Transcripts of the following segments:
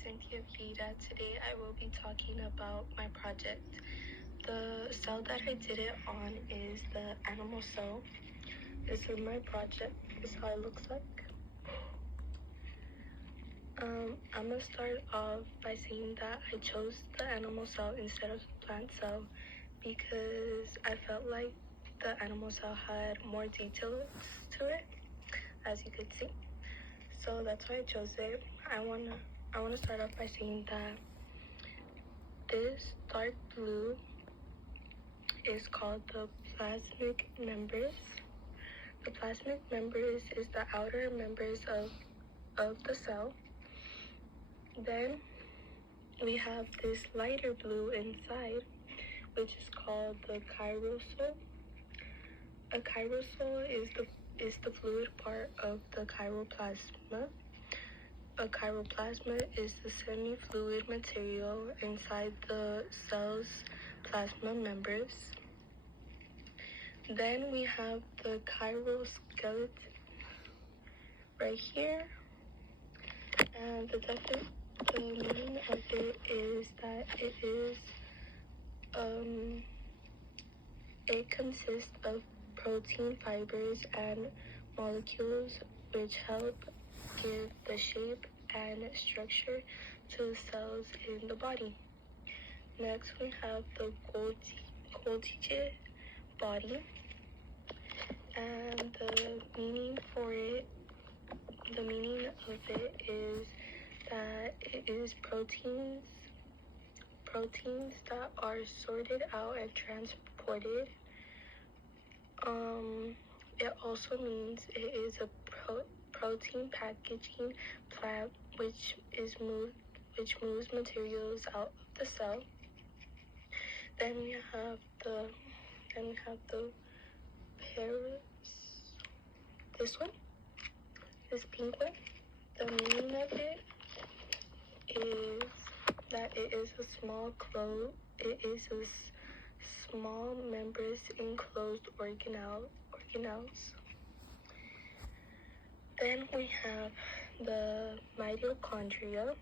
Cynthia Vieyra. Today I will be talking about my project. The cell that I did it on is the animal cell. This is my project. This is how it looks like. I'm going to start off by saying that I chose the animal cell instead of the plant cell because I felt like the animal cell had more details to it, as you could see. So that's why I chose it. I wanna start off by saying that this dark blue is called the plasmic members. The plasmic members is the outer members of the cell. Then we have this lighter blue inside, which is called the chirosol. A chirosol is the fluid part of the chiroplasma. A chiroplasma is the semi-fluid material inside the cell's plasma members. Then we have the chiroskeleton right here, and the meaning of it is that it consists of protein fibers and molecules which help give the shape and structure to the cells in the body. Next, we have the Golgi body, and the meaning of it is that it is proteins that are sorted out and transported. It also means it is a protein packaging plant which moves materials out of the cell. Then we have the this pink one. The meaning of it is that it is a small members enclosed organelles. Then we have the mitochondria.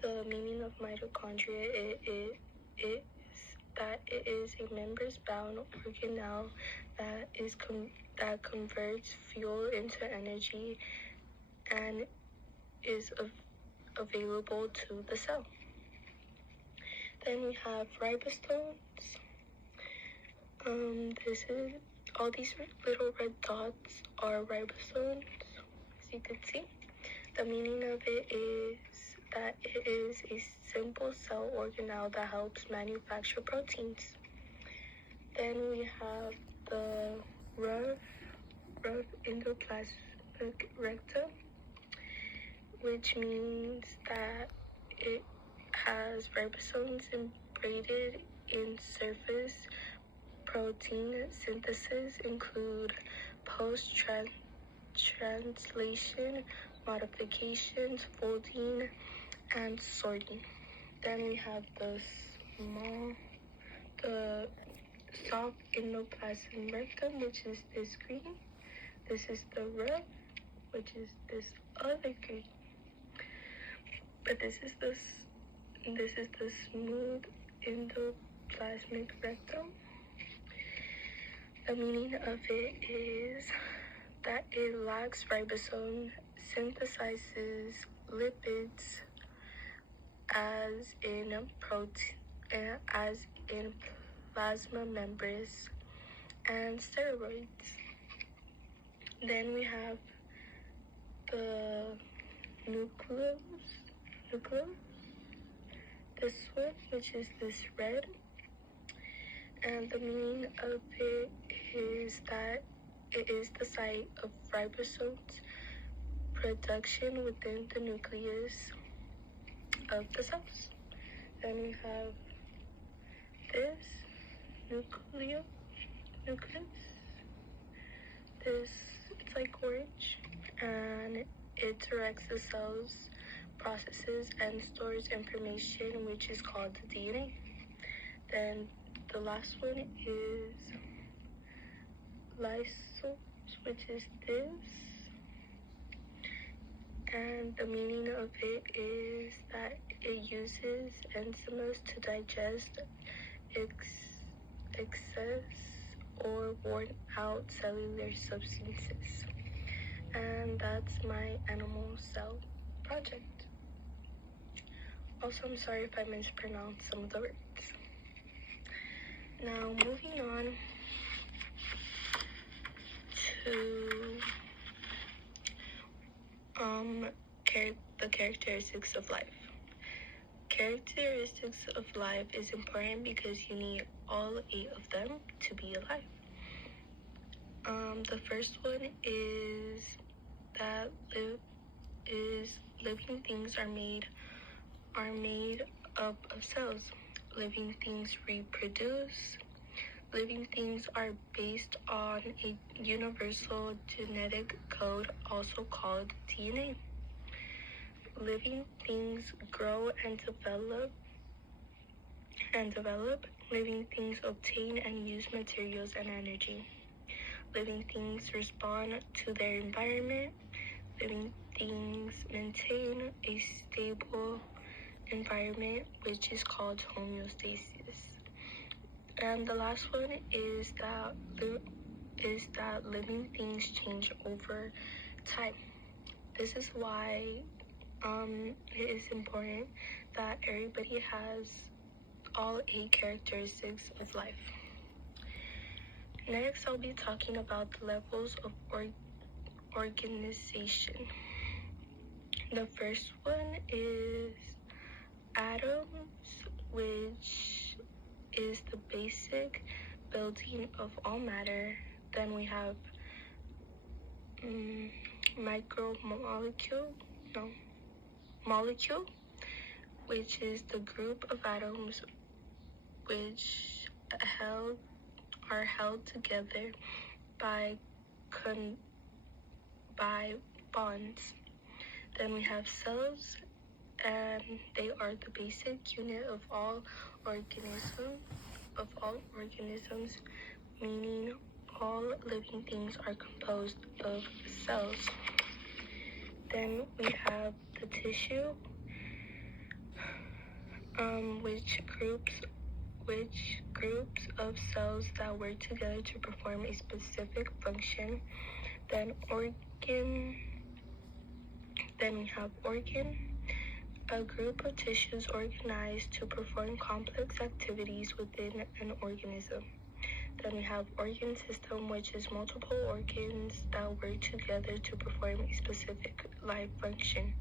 The meaning of mitochondria is that it is a members-bound organelle that converts fuel into energy and is available to the cell. Then we have ribosomes. All these little red dots are ribosomes, as you can see. The meaning of it is that it is a simple cell organelle that helps manufacture proteins. Then we have the rough endoplasmic rectum, which means that it has ribosomes embedded in surface. Protein synthesis include post-translation modifications, folding, and sorting. Then we have the soft endoplasmic rectum, which is this green. This is the rough, which is this other green. But this is the smooth endoplasmic rectum. The meaning of it is that it lacks ribosome, synthesizes lipids as in plasma members and steroids. Then we have the nucleus. This one, which is this red. And the meaning of it is that it is the site of ribosomes production within the nucleus of the cells. Then we have this nucleus. It's like orange, and it directs the cells, processes, and stores information, which is called the DNA. Then the last one is lysosomes, which is this. And the meaning of it is that uses enzymes to digest excess or worn out cellular substances. And that's my animal cell project. Also, I'm sorry if I mispronounced some of the words. Now, moving on to the characteristics of life. Characteristics of life is important because you need all 8 of them to be alive. The first one is that living things are made up of cells. Living things reproduce. Living things are based on a universal genetic code, also called DNA. Living things grow and develop. Living things obtain and use materials and energy. Living things respond to their environment. Living things maintain a stable environment, which is called homeostasis. And the last one is that living things change over time. This is why it is important that everybody has all 8 characteristics of life. Next, I'll be talking about the levels of organization. The first one is atoms, which is the basic building of all matter. Then we have molecule, which is the group of atoms which are held together by bonds. Then we have cells, and they are the basic unit of all organisms, meaning all living things are composed of cells. Then we have the tissue, which groups of cells that work together to perform a specific function. Then we have organ, a group of tissues organized to perform complex activities within an organism. Then we have organ system, which is multiple organs that work together to perform a specific life function.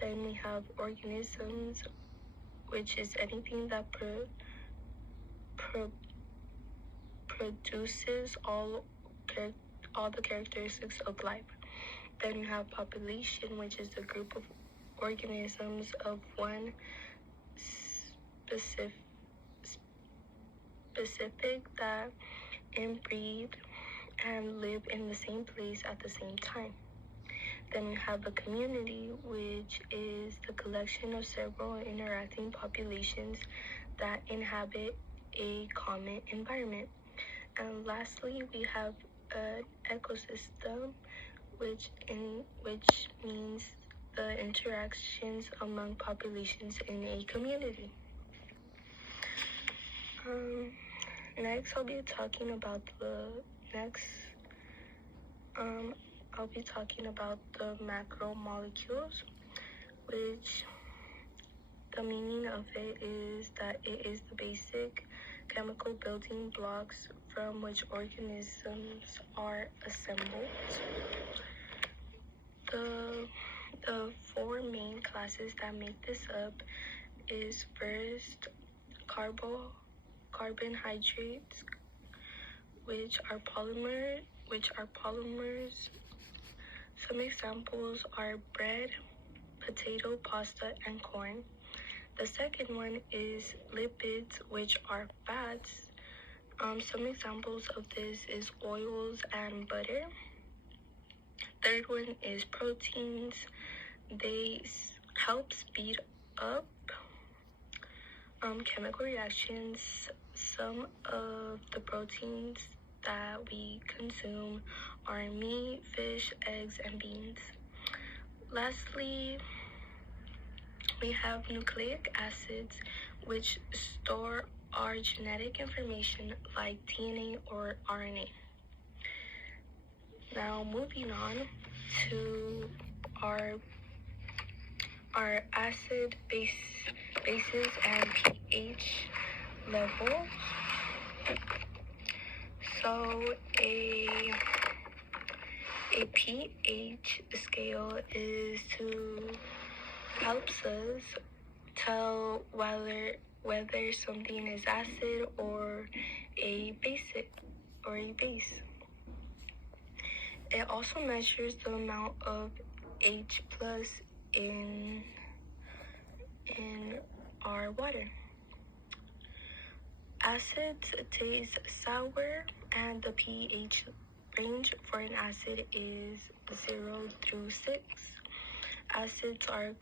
Then we have organisms, which is anything that produces all the characteristics of life. Then we have population, which is a group of organisms of one specific that inbreed and live in the same place at the same time. Then we have a community, which is the collection of several interacting populations that inhabit a common environment. And lastly, we have an ecosystem, which means the interactions among populations in a community. Next, I'll be talking about the macromolecules, which the meaning of it is that it is the basic chemical building blocks from which organisms are assembled. The 4 main classes that make this up is first carbohydrates, which are polymers. Some examples are bread, potato, pasta, and corn. The second one is lipids, which are fats. Some examples of this is oils and butter. Third one is proteins. They help speed up chemical reactions. Some of the proteins that we consume are meat, fish, eggs, and beans. Lastly, We have nucleic acids, which store our genetic information like DNA or RNA. Now moving on to our bases and pH level. So a pH scale is to helps us tell whether something is acid or a basic or a base. It also measures the amount of H plus in our water. Acids taste sour, and the pH range for an acid is 0 through 6. Acids are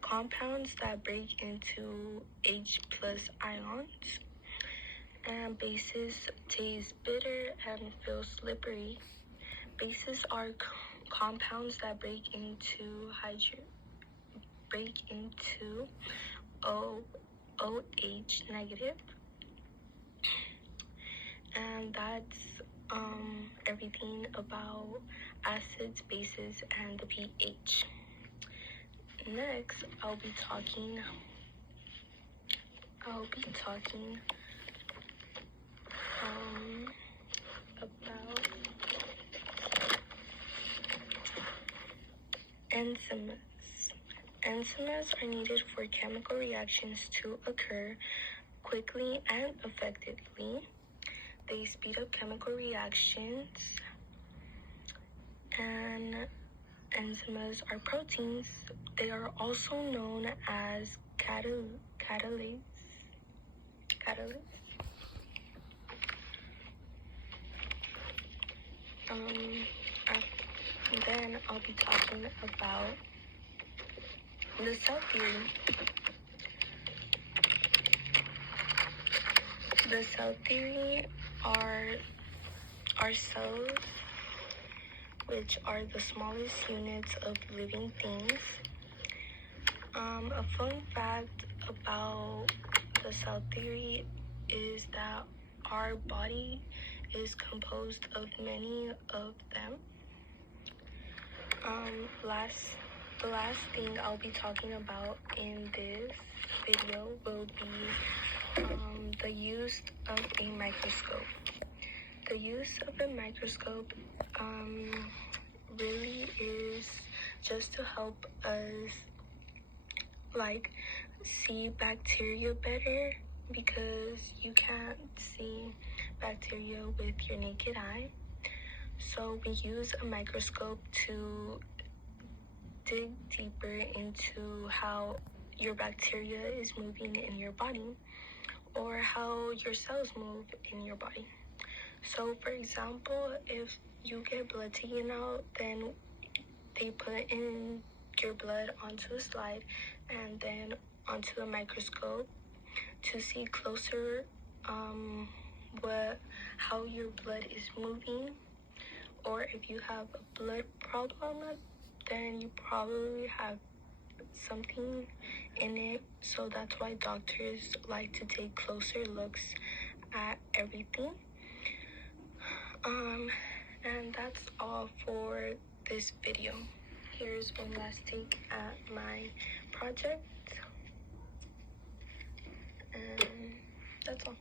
compounds that break into H plus ions, and bases taste bitter and feel slippery. Bases are compounds that break into OH negative. And that's everything about acids, bases, and the pH. Next, I'll be talking about enzymes. Enzymes are needed for chemical reactions to occur quickly and effectively. They speed up chemical reactions, and enzymes are proteins. They are also known as catalase. Then I'll be talking about the cell theory. The cell theory are cells, which are the smallest units of living things. A fun fact about the cell theory is that our body is composed of many of them. The last thing I'll be talking about in this video will be the use of a microscope. The use of a microscope really is just to help us see bacteria better, because you can't see bacteria with your naked eye. So we use a microscope to dig deeper into how your bacteria is moving in your body, or how your cells move in your body. So for example, if you get blood taken out, then they put in your blood onto a slide and then onto a microscope to see closer how your blood is moving. Or if you have a blood problem, then you probably have something in it. So that's why doctors like to take closer looks at everything. And that's all for this video. Here's one last take at my project, and that's all.